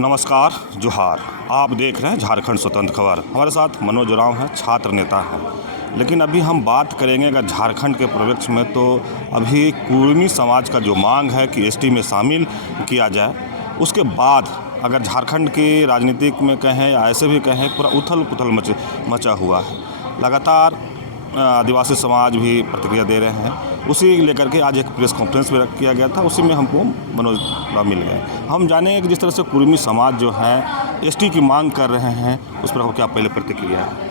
नमस्कार, जोहार। आप देख रहे हैं झारखंड स्वतंत्र खबर। हमारे साथ मनोज उरांव हैं, छात्र नेता हैं। लेकिन अभी हम बात करेंगे अगर झारखंड के परिप्रेक्ष्य में, तो अभी कुर्मी समाज का जो मांग है कि एसटी में शामिल किया जाए, उसके बाद अगर झारखंड की राजनीतिक में कहें या ऐसे भी कहें, पूरा उथल पुथल मचा हुआ है। लगातार आदिवासी समाज भी प्रतिक्रिया दे रहे हैं। उसी लेकर के आज एक प्रेस कॉन्फ्रेंस भी किया गया था, उसी में हमको मनोज राव मिल गए। हम जानेंगे कि जिस तरह से कुर्मी समाज जो है एसटी की मांग कर रहे हैं, उस पर क्या पहले प्रतिक्रिया है।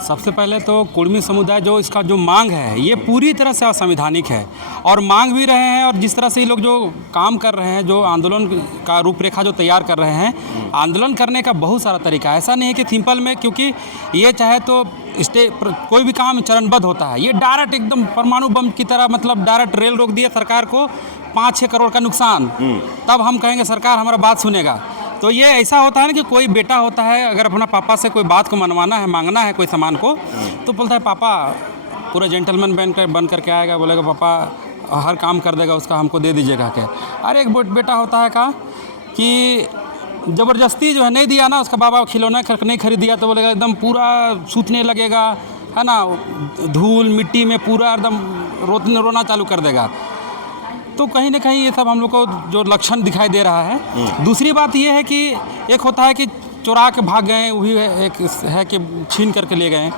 सबसे पहले तो कुर्मी समुदाय जो इसका जो मांग है, ये पूरी तरह से असंवैधानिक है और मांग भी रहे हैं। और जिस तरह से ये लोग जो काम कर रहे हैं, जो आंदोलन का रूपरेखा जो तैयार कर रहे हैं, आंदोलन करने का बहुत सारा तरीका है। ऐसा नहीं है कि सिंपल में, क्योंकि ये चाहे तो कोई भी काम चरणबद्ध होता है। ये डायरेक्ट एकदम परमाणु बम की तरह, मतलब डायरेक्ट रेल रोक दिया सरकार को, 5-6 करोड़ का नुकसान, तब हम कहेंगे सरकार हमारा बात सुनेगा। तो ये ऐसा होता है ना कि कोई बेटा होता है, अगर अपना पापा से कोई बात को मनवाना है, मांगना है कोई सामान को, तो बोलता है पापा, पूरा जेंटलमैन बन करके आएगा, बोलेगा पापा हर काम कर देगा, उसका हमको दे दीजिएगा क्या। अरे एक बेटा होता है का कि ज़बरदस्ती जो है नहीं दिया ना, उसका बाबा खिलौना नहीं खरीद दिया, तो बोलेगा एकदम पूरा सूतने लगेगा, है ना, धूल मिट्टी में पूरा एकदम रोना चालू कर देगा। तो कहीं ना कहीं ये सब हम लोग को जो लक्षण दिखाई दे रहा है। दूसरी बात ये है कि एक होता है कि चुरा के भाग गए, वही एक है कि छीन करके ले गए,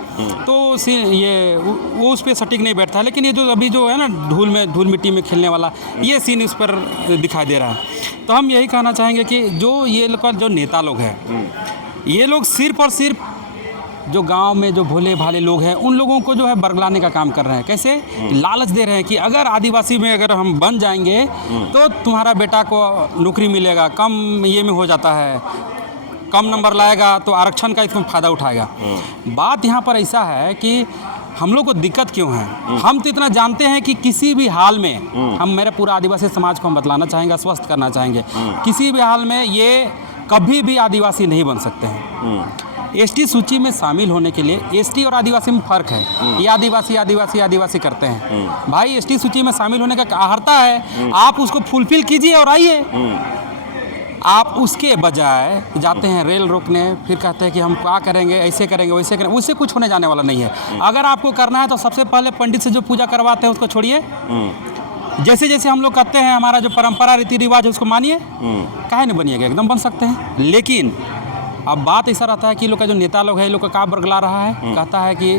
तो ये वो उस पर सटीक नहीं बैठता है। लेकिन ये जो अभी जो है ना धूल मिट्टी में खेलने वाला, ये सीन इस पर दिखाई दे रहा है। तो हम यही कहना चाहेंगे कि जो ये लोग जो नेता लोग हैं, ये लोग सिर्फ और सिर्फ जो गांव में जो भोले भाले लोग हैं, उन लोगों को जो है बरगलाने का काम कर रहे हैं। कैसे? लालच दे रहे हैं कि अगर आदिवासी में अगर हम बन जाएंगे तो तुम्हारा बेटा को नौकरी मिलेगा, कम ये में हो जाता है, कम नंबर लाएगा तो आरक्षण का इसमें फ़ायदा उठाएगा। बात यहाँ पर ऐसा है कि हम लोग को दिक्कत क्यों है। हम तो इतना जानते हैं कि किसी भी हाल में, हम मेरे पूरा आदिवासी समाज को हम बतलाना चाहेंगे, स्वस्थ करना चाहेंगे, किसी भी हाल में ये कभी भी आदिवासी नहीं बन सकते हैं। एसटी सूची में शामिल होने के लिए एसटी और आदिवासी में फ़र्क है। ये आदिवासी करते हैं। भाई एसटी सूची में शामिल होने का अर्हता है, आप उसको फुलफिल कीजिए और आइए। आप उसके बजाय जाते हैं रेल रोकने, फिर कहते हैं कि हम क्या करेंगे, ऐसे करेंगे वैसे करेंगे। उससे कुछ होने जाने वाला नहीं है। अगर आपको करना है तो सबसे पहले पंडित से जो पूजा करवाते हैं उसको छोड़िए। जैसे जैसे हम लोग कहते हैं, हमारा जो परंपरा रीति रिवाज है उसको मानिए। काहे नहीं बनिएगा, एकदम बन सकते हैं। लेकिन अब बात ऐसा रहता है कि लोग का जो नेता लोग है, ये लोग का क्या बरगला रहा है। कहता है कि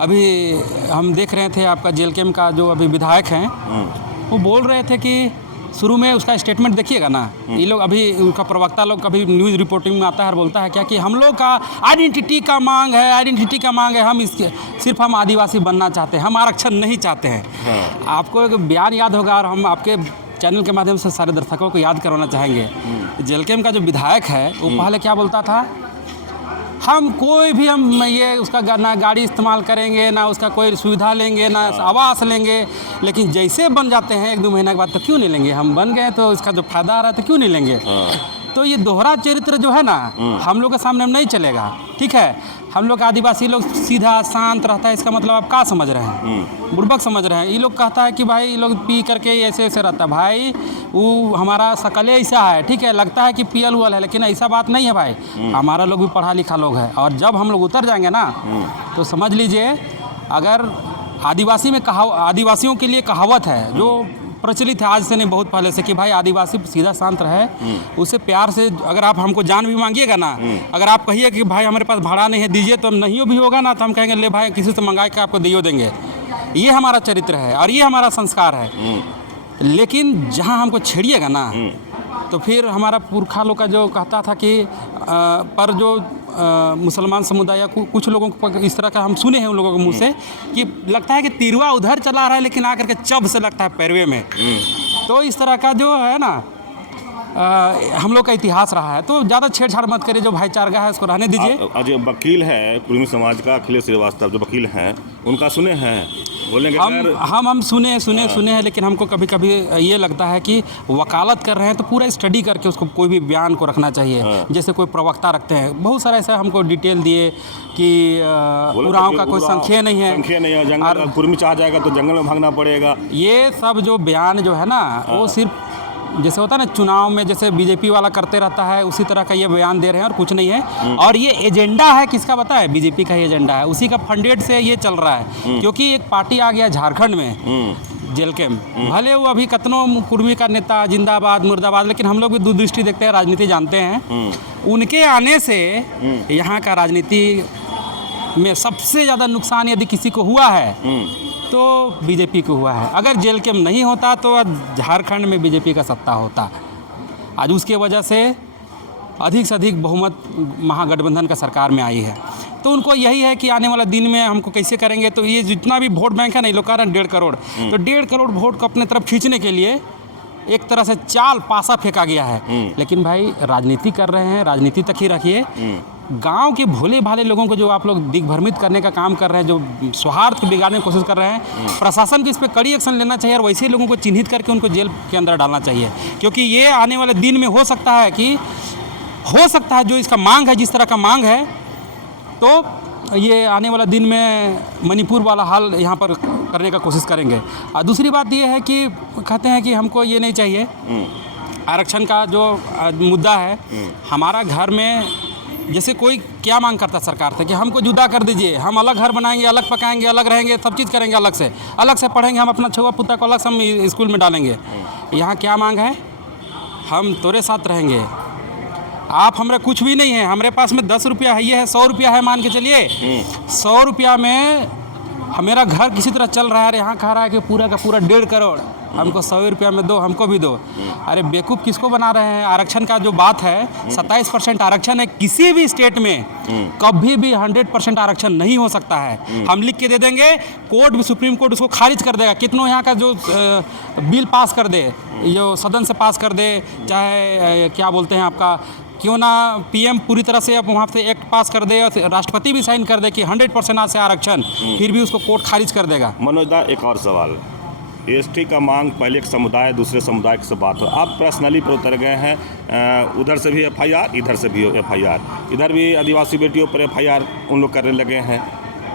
अभी हम देख रहे थे आपका जेलकेम का जो अभी विधायक हैं, वो बोल रहे थे कि शुरू में उसका स्टेटमेंट देखिएगा ना, ये लोग अभी उनका प्रवक्ता लोग कभी न्यूज़ रिपोर्टिंग में आता है और बोलता है क्या कि हम लोग का आइडेंटिटी का मांग है, हम इसके सिर्फ हम आदिवासी बनना चाहते हैं, हम आरक्षण नहीं चाहते हैं। आपको एक बयान याद होगा, और हम आपके चैनल के माध्यम से सारे दर्शकों को याद करवाना चाहेंगे। जेलकेम का जो विधायक है, वो पहले क्या बोलता था, हम कोई भी हम ये उसका ना गाड़ी इस्तेमाल करेंगे, ना उसका कोई सुविधा लेंगे, ना आवास लेंगे। लेकिन जैसे बन जाते हैं 1-2 महीने के बाद, तो क्यों नहीं लेंगे, हम बन गए तो इसका जो फायदा आ रहा है तो क्यों नहीं लेंगे। तो ये दोहरा चरित्र जो है ना, हम लोग के सामने नहीं चलेगा। ठीक है, हम लोग आदिवासी लोग सीधा शांत रहता है, इसका मतलब आप क्या समझ रहे हैं, बुड़बक समझ रहे हैं। ये लोग कहता है कि भाई ये लोग पी करके ऐसे रहता है। भाई वो हमारा शकले ऐसा है, ठीक है, लगता है कि पियल हुआ है, लेकिन ऐसा बात नहीं है भाई। हमारा लोग भी पढ़ा लिखा लोग है, और जब हम लोग उतर जाएंगे ना, तो समझ लीजिए, अगर आदिवासियों के लिए कहावत है जो प्रचलित है आज से नहीं, बहुत पहले से, कि भाई आदिवासी सीधा शांत रहे, उसे प्यार से, अगर आप हमको जान भी मांगिएगा ना, अगर आप कहिए कि भाई हमारे पास भाड़ा नहीं है दीजिए, तो हम नहीं भी होगा ना, तो हम कहेंगे ले भाई किसी से मंगा के आपको दियो देंगे। ये हमारा चरित्र है और ये हमारा संस्कार है। लेकिन जहाँ हमको छेड़िएगा ना, तो फिर हमारा पुरखा लोग का जो कहता था कि पर जो मुसलमान समुदाय या कुछ लोगों को इस तरह का हम सुने हैं उन लोगों के मुंह से, कि लगता है कि तिरवा उधर चला रहा है, लेकिन आकर के चब से लगता है पैरवे में। तो इस तरह का जो है ना हम लोग का इतिहास रहा है। तो ज़्यादा छेड़छाड़ मत करिए, जो भाईचारा है उसको रहने दीजिए। आज वकील है कुर्मी समाज का अखिलेश श्रीवास्तव, जो वकील हैं, उनका सुने हैं, बोलेंगे हम सुने हैं। लेकिन हमको कभी कभी ये लगता है कि वकालत कर रहे हैं तो पूरा स्टडी करके उसको कोई भी बयान को रखना चाहिए। जैसे कोई प्रवक्ता रखते हैं, बहुत सारा ऐसा हमको डिटेल दिए कि उरांव का कोई संख्या नहीं है, जंगल कुर्मी चाह जाएगा तो जंगल में भागना पड़ेगा। ये सब जो बयान जो है ना, वो सिर्फ जैसे होता है ना चुनाव में जैसे बीजेपी वाला करते रहता है, उसी तरह का ये बयान दे रहे हैं और कुछ नहीं है। और ये एजेंडा है किसका पता है? बीजेपी का ही एजेंडा है, उसी का फंडेड से ये चल रहा है। क्योंकि एक पार्टी आ गया झारखंड में जेलकेम, भले वो अभी कतनों कुर्मी का नेता जिंदाबाद मुर्दाबाद, लेकिन हम लोग भी दूरदृष्टि देखते हैं, राजनीति जानते हैं। उनके आने से यहाँ का राजनीति में सबसे ज़्यादा नुकसान यदि किसी को हुआ है तो बीजेपी को हुआ है। अगर जेल कैम नहीं होता तो आज झारखंड में बीजेपी का सत्ता होता। आज उसके वजह से अधिक से अधिक बहुमत महागठबंधन का सरकार में आई है। तो उनको यही है कि आने वाला दिन में हमको कैसे करेंगे। तो ये जितना भी वोट बैंक है ना, ये लोग कह रहे हैं 1.5 करोड़, तो 1.5 करोड़ वोट को अपने तरफ खींचने के लिए एक तरह से चाल पासा फेंका गया है। लेकिन भाई राजनीति कर रहे हैं, राजनीति तक ही रखिए। गांव के भोले भाले लोगों को जो आप लोग दिग्भ्रमित करने का काम कर रहे हैं, जो सौहार्द को बिगाड़ने की कोशिश कर रहे हैं, प्रशासन को इस पर कड़ी एक्शन लेना चाहिए और वैसे लोगों को चिन्हित करके उनको जेल के अंदर डालना चाहिए। क्योंकि ये आने वाले दिन में हो सकता है जो इसका मांग है, जिस तरह का मांग है, तो ये आने वाला दिन में मणिपुर वाला हाल यहाँ पर करने का कोशिश करेंगे। और दूसरी बात ये है कि कहते हैं कि हमको ये नहीं चाहिए आरक्षण का जो मुद्दा है। हमारा घर में जैसे कोई क्या मांग करता सरकार से कि हमको जुदा कर दीजिए, हम अलग घर बनाएंगे, अलग पकाएंगे, अलग रहेंगे, सब चीज़ करेंगे, अलग से पढ़ेंगे, हम अपना छुआ पुत्ता को अलग से हम स्कूल में डालेंगे। यहाँ क्या मांग है? हम तेरे साथ रहेंगे, आप हमारे कुछ भी नहीं है, हमारे पास में 10 रुपया है, ये है 100 रुपया है, मान के चलिए 100 रुपया में मेरा घर किसी तरह चल रहा है। यहाँ कह रहा है कि पूरा का पूरा 1.5 करोड़ हमको 100 रुपया में दो, हमको भी दो। अरे बेवकूफ़ किसको बना रहे हैं? आरक्षण का जो बात है, 27% आरक्षण है। किसी भी स्टेट में कभी भी 100% आरक्षण नहीं हो सकता है। हम लिख के दे देंगे, कोर्ट भी, सुप्रीम कोर्ट उसको खारिज कर देगा। कितनों यहाँ का जो बिल पास कर दे, जो सदन से पास कर दे, चाहे क्या बोलते हैं आपका, क्यों ना पीएम पूरी तरह से अब वहाँ से एक्ट पास कर दे और राष्ट्रपति भी साइन कर दे कि 100% आज से आरक्षण, फिर भी उसको कोर्ट खारिज कर देगा। मनोज दा, एक और सवाल। एसटी का मांग पहले एक समुदाय दूसरे समुदाय से बात हो, अब पर्सनली पर उतर गए हैं। उधर से भी एफआईआर, इधर से भी एफआईआर, इधर भी आदिवासी बेटियों पर एफआईआर उन लोग करने लगे हैं,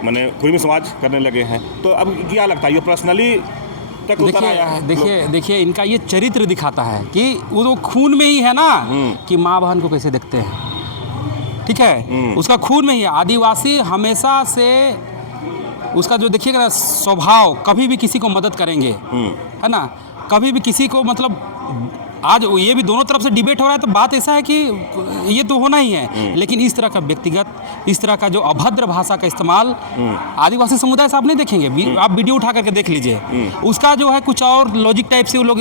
माने कुर्मी समाज करने लगे हैं। तो अब क्या लगता है, ये पर्सनली तक उतर आया है? देखिए इनका ये चरित्र दिखाता है कि वो तो खून में ही है ना, कि माँ बहन को कैसे देखते हैं। ठीक है, उसका खून में ही है। आदिवासी हमेशा से उसका जो देखिएगा ना स्वभाव, कभी भी किसी को मदद करेंगे, है ना, कभी भी किसी को, मतलब आज ये भी दोनों तरफ से डिबेट हो रहा है, तो बात ऐसा है कि ये तो होना ही है। लेकिन इस तरह का व्यक्तिगत, इस तरह का जो अभद्र भाषा का इस्तेमाल आदिवासी समुदाय से आप नहीं देखेंगे। आप वीडियो उठा करके देख लीजिए, उसका जो है कुछ और लॉजिक टाइप से वो लोग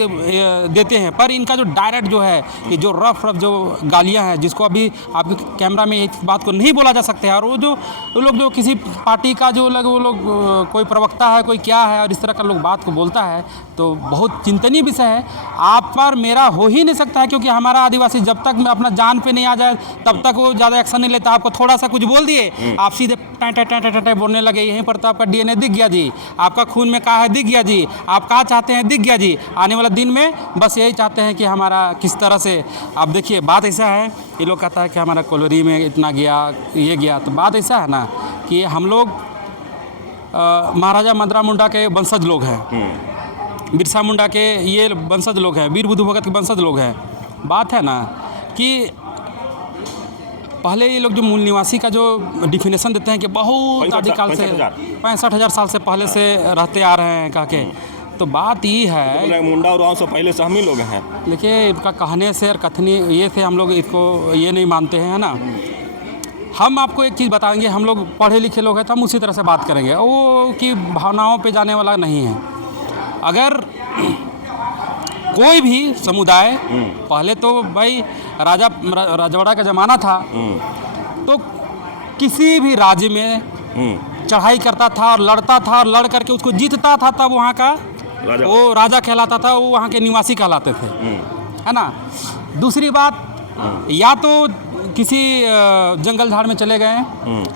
देते हैं। पर इनका जो डायरेक्ट जो है कि जो रफ जो गालियाँ हैं, जिसको अभी आपके कैमरा में इस बात को नहीं बोला जा सकता है, और वो लोग जो किसी पार्टी का जो वो लोग कोई प्रवक्ता है, कोई क्या है, और इस तरह का लोग बात को बोलता है, तो बहुत चिंतनीय विषय है। आप पर मेरा हो ही नहीं सकता है, क्योंकि हमारा आदिवासी जब तक अपना जान पे नहीं आ जाए तब तक वो ज़्यादा एक्शन नहीं लेता। आपको थोड़ा सा कुछ बोल दिए, आप सीधे टाँ बोलने लगे। यहीं पर तो आपका डीएनए दिख गया जी, आपका खून में कहाँ है दिख गया जी, आप कहाँ चाहते हैं दिख गया जी। आने वाला दिन में बस यही चाहते हैं कि हमारा किस तरह से, आप देखिए बात ऐसा है, ये लोग कहता है कि हमारा कोलोरी में इतना गया, ये गया। तो बात ऐसा है ना कि हम लोग महाराजा मदरा मुंडा के वंशज लोग हैं, बिरसा मुंडा के ये वंशज लोग हैं, वीर बुद्धू भगत के वंशज लोग हैं। बात है ना कि पहले ये लोग जो मूल निवासी का जो डिफिनेशन देते हैं कि बहुत आदिकाल से 65,000 साल से पहले से रहते आ रहे हैं कह के, तो बात ये है मुंडा और से पहले से हम ही लोग हैं। देखिए इनका कहने से और कथनी ये से हम लोग इसको ये नहीं मानते हैं, है ना। हम आपको एक चीज़ बताएंगे, हम लोग पढ़े लिखे लोग हैं तो हम उसी तरह से बात करेंगे, वो कि भावनाओं पे जाने वाला नहीं है। अगर कोई भी समुदाय, पहले तो भाई राजवाड़ा का ज़माना था, तो किसी भी राज्य में चढ़ाई करता था और लड़ता था, और लड़ करके उसको जीतता था, तब वहाँ का वो राजा कहलाता था, वो वहाँ के निवासी कहलाते थे, है ना। दूसरी बात, या तो किसी जंगल झाड़ में चले गए,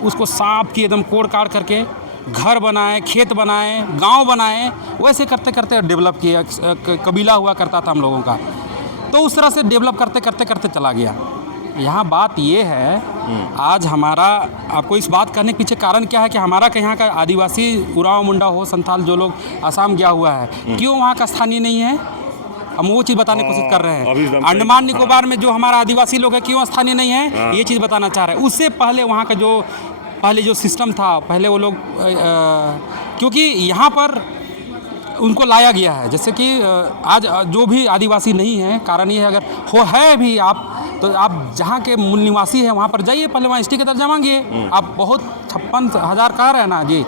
उसको साफ की एकदम कोड़ काट करके घर बनाए, खेत बनाए, गांव बनाए, वैसे करते करते डेवलप किया। कबीला हुआ करता था हम लोगों का, तो उस तरह से डेवलप करते करते करते चला गया। यहाँ बात ये है, आज हमारा, आपको इस बात करने के पीछे कारण क्या है कि हमारा के यहाँ का आदिवासी, उरांव मुंडा हो, संथाल, जो लोग आसाम गया हुआ है, क्यों वहाँ का स्थानीय नहीं है? हम वो चीज़ बताने की कोशिश कर रहे अभी हैं। एकदम अंडमान निकोबार में जो हमारा आदिवासी लोग है क्यों स्थानीय नहीं है, ये चीज़ बताना चाह रहे हैं। उससे पहले वहाँ का जो पहले जो सिस्टम था, पहले वो लोग क्योंकि यहाँ पर उनको लाया गया है, जैसे कि आज जो भी आदिवासी नहीं है, कारण ये है अगर हो है भी आप, तो आप जहाँ के मूल निवासी हैं वहाँ पर जाइए, पहले वहाँ एसटी का दर्जा मांगिए। आप बहुत 56,000 कह रहे हैं ना जी,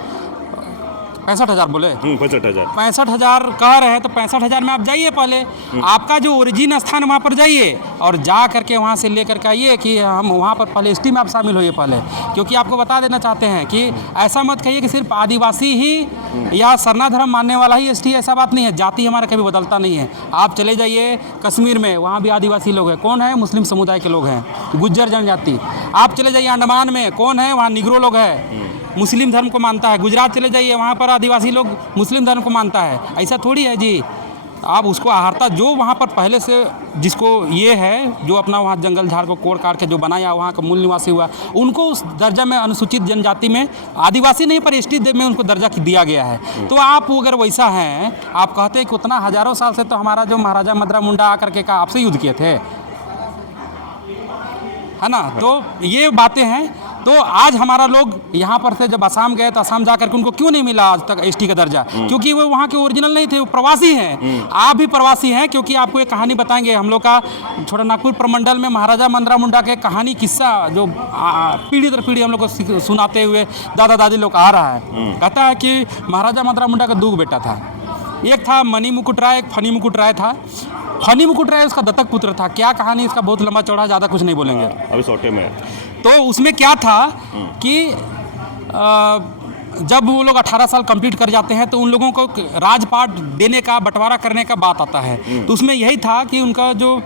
65,000 बोले, 65,000 65,000 कह रहे हैं, तो 65,000 में आप जाइए पहले, आपका जो ओरिजिन स्थान वहाँ पर जाइए और जा करके वहाँ से लेकर के आइए कि हम वहाँ पर पहले एसटी में आप शामिल होइए पहले। क्योंकि आपको बता देना चाहते हैं कि ऐसा मत कहिए कि सिर्फ आदिवासी ही या सरना धर्म मानने वाला ही एसटी, ऐसा बात नहीं है। जाति हमारा कभी बदलता नहीं है। आप चले जाइए कश्मीर में, वहाँ भी आदिवासी लोग हैं, कौन है, मुस्लिम समुदाय के लोग हैं, गुज्जर जनजाति। आप चले जाइए अंडमान में, कौन है, वहाँ निग्रो लोग हैं, मुस्लिम धर्म को मानता है। गुजरात चले जाइए, वहाँ पर आदिवासी लोग मुस्लिम धर्म को मानता है। ऐसा थोड़ी है जी। आप उसको आहारता जो वहाँ पर पहले से जिसको ये है, जो अपना वहाँ जंगल झाड़ को कोड़ काट के जो बनाया, वहाँ का मूल निवासी हुआ, उनको उस दर्जा में अनुसूचित जनजाति में, आदिवासी नहीं पर एसटी में उनको दर्जा दिया गया है। तो आप अगर वैसा हैं, आप कहते हैं कि उतना हज़ारों साल से तो हमारा जो महाराजा मदरा मुंडा आकर के का आपसे युद्ध किए थे, है ना। तो ये बातें हैं। तो आज हमारा लोग यहाँ पर से जब असम गए तो असम जाकर के उनको क्यों नहीं मिला आज तक एसटी का दर्जा? क्योंकि वो वहाँ के ओरिजिनल नहीं थे, वो प्रवासी हैं। आप भी प्रवासी हैं, क्योंकि आपको एक कहानी बताएंगे। हम लोग का छोटा नागपुर प्रमंडल में महाराजा मदरा मुंडा के कहानी किस्सा जो पीढ़ी दर पीढ़ी हम लोग को सुनाते हुए दादा दादी लोग आ रहा है। कहता है कि महाराजा मदरा मुंडा का 2 बेटा था, एक था मणि मुकुट राय, एक फनी मुकुट राय था। फनी मुकुट राय उसका दत्तक पुत्र था। क्या कहानी इसका बहुत लंबा चौड़ा, ज़्यादा कुछ नहीं बोलेंगे, अभी छोटे में। तो उसमें क्या था कि जब वो लोग 18 साल कंप्लीट कर जाते हैं तो उन लोगों को राजपाट देने का, बंटवारा करने का बात आता है। तो उसमें यही था कि उनका जो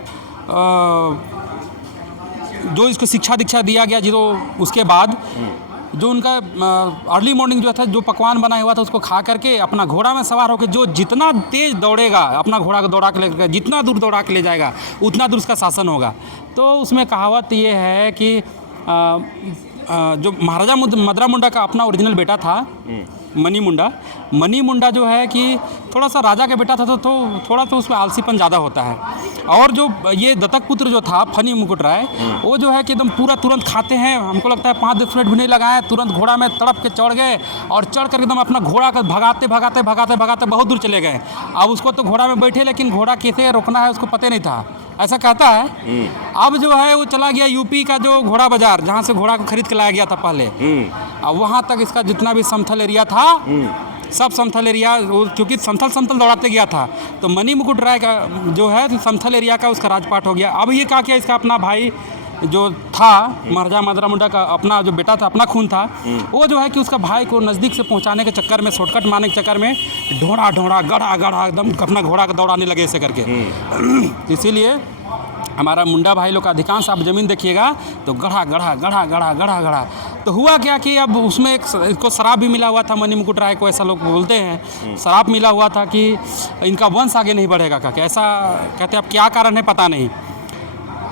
इसको शिक्षा दीक्षा दिया गया, जो उसके बाद जो उनका अर्ली मॉर्निंग जो था, जो पकवान बनाया हुआ था उसको खा करके अपना घोड़ा में सवार होकर जो जितना तेज दौड़ेगा, अपना घोड़ा को दौड़ा के लेकर जितना दूर दौड़ा के ले जाएगा उतना दूर उसका शासन होगा। तो उसमें कहावत ये है कि जो महाराजा मदरा मुंडा का अपना ओरिजिनल बेटा था मणि मुंडा जो है कि थोड़ा सा राजा का बेटा था, तो थोड़ा तो उसमें आलसीपन ज़्यादा होता है। और जो ये दत्तक पुत्र जो था फनी मुकुट राय, वो जो है कि एकदम पूरा तुरंत खाते हैं। हमको लगता है 5-10 मिनट भी नहीं लगाए, तुरंत घोड़ा में तड़प के चढ़ गए और चढ़ कर एकदम अपना घोड़ा का भगाते बहुत दूर चले गए। अब उसको तो घोड़ा में बैठे, लेकिन घोड़ा कैसे रोकना है उसको पता नहीं था, ऐसा कहता है। अब जो है वो चला गया यूपी का जो घोड़ा बाजार, जहाँ से घोड़ा को खरीद के लाया गया था पहले। अब वहाँ तक इसका जितना भी समथल एरिया था, सब समथल एरिया, क्योंकि समथल दौड़ाते गया था, तो मणि मुकुट राय का जो है समथल एरिया का उसका राजपाट हो गया। अब ये क्या किया, इसका अपना भाई जो था महाराजा मदरा मुंडा का अपना जो बेटा था, अपना खून था, वो जो है कि उसका भाई को नज़दीक से पहुंचाने के चक्कर में, शॉर्टकट मारने के चक्कर में ढोड़ा गढ़ा एकदम अपना घोड़ा को दौड़ाने लगे ऐसे करके। इसीलिए हमारा मुंडा भाई लोग का अधिकांश आप ज़मीन देखिएगा तो गढ़ा। तो हुआ क्या कि अब उसमें इसको शराब भी मिला हुआ था, मणि मुकुट राय को, ऐसा लोग बोलते हैं, शराब मिला हुआ था कि इनका वंश आगे नहीं बढ़ेगा का, ऐसा कहते हैं। अब क्या कारण है पता नहीं,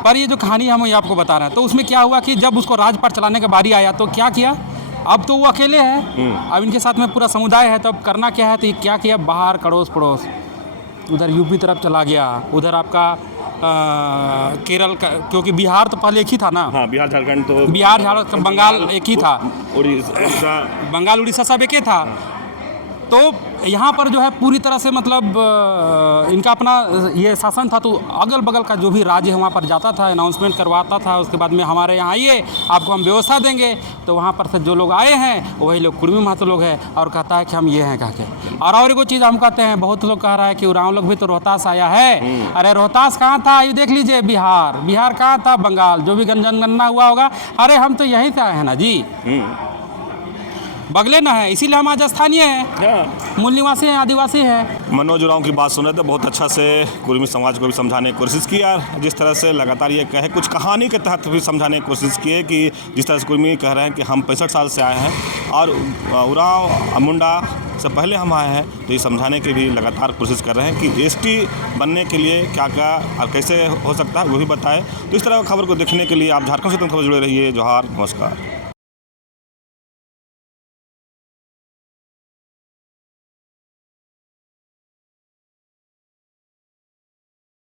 पर ये जो कहानी हम ये आपको बता रहे हैं। तो उसमें क्या हुआ कि जब उसको राजपाट चलाने का बारी आया तो क्या किया, अब तो वो अकेले हैं, अब इनके साथ में पूरा समुदाय है, तो अब करना क्या है, तो ये क्या किया, बाहर अड़ोस पड़ोस उधर यूपी तरफ चला गया, उधर आपका केरल का, क्योंकि बिहार तो पहले एक ही था ना। हाँ, बिहार झारखंड तो बिहार झारखंड बंगाल एक ही था, उड़ीसा बंगाल उड़ीसा सब एक ही था। तो यहाँ पर जो है पूरी तरह से मतलब इनका अपना ये शासन था। तो अगल बगल का जो भी राज्य है वहाँ पर जाता था, अनाउंसमेंट करवाता था, उसके बाद में हमारे यहाँ आइए आपको हम व्यवस्था देंगे। तो वहाँ पर से जो लोग आए हैं वही लोग कुर्मी महतो लोग हैं, और कहता है कि हम ये हैं कह के। और एक चीज़ हम कहते हैं, बहुत लोग कह रहा है कि उरांव लोग भी तो रोहतास आया है। अरे रोहतास कहाँ था, ये देख लीजिए, बिहार कहाँ था, बंगाल, जो भी जनगणना हुआ होगा, अरे हम तो यहीं से आए हैं ना जी, बगले ना है, इसीलिए हम आज स्थानीय हैं, मूल निवासी हैं, आदिवासी हैं। मनोज उरांव की बात सुन रहे थे, बहुत अच्छा से कुर्मी समाज को भी समझाने की कोशिश की यार। जिस तरह से लगातार ये कहे, कुछ कहानी के तहत भी समझाने की कोशिश की है कि जिस तरह से कुर्मी कह रहे हैं कि हम 65 साल से आए हैं और उरांव मुंडा से पहले हम आए हैं, तो ये समझाने की भी लगातार कोशिश कर रहे हैं कि एसटी बनने के लिए क्या क्या और कैसे हो सकता है वो भी बताए। तो इस तरह की खबर को देखने के लिए आप झारखंड से खबर जुड़े रहिए। जोहार, नमस्कार।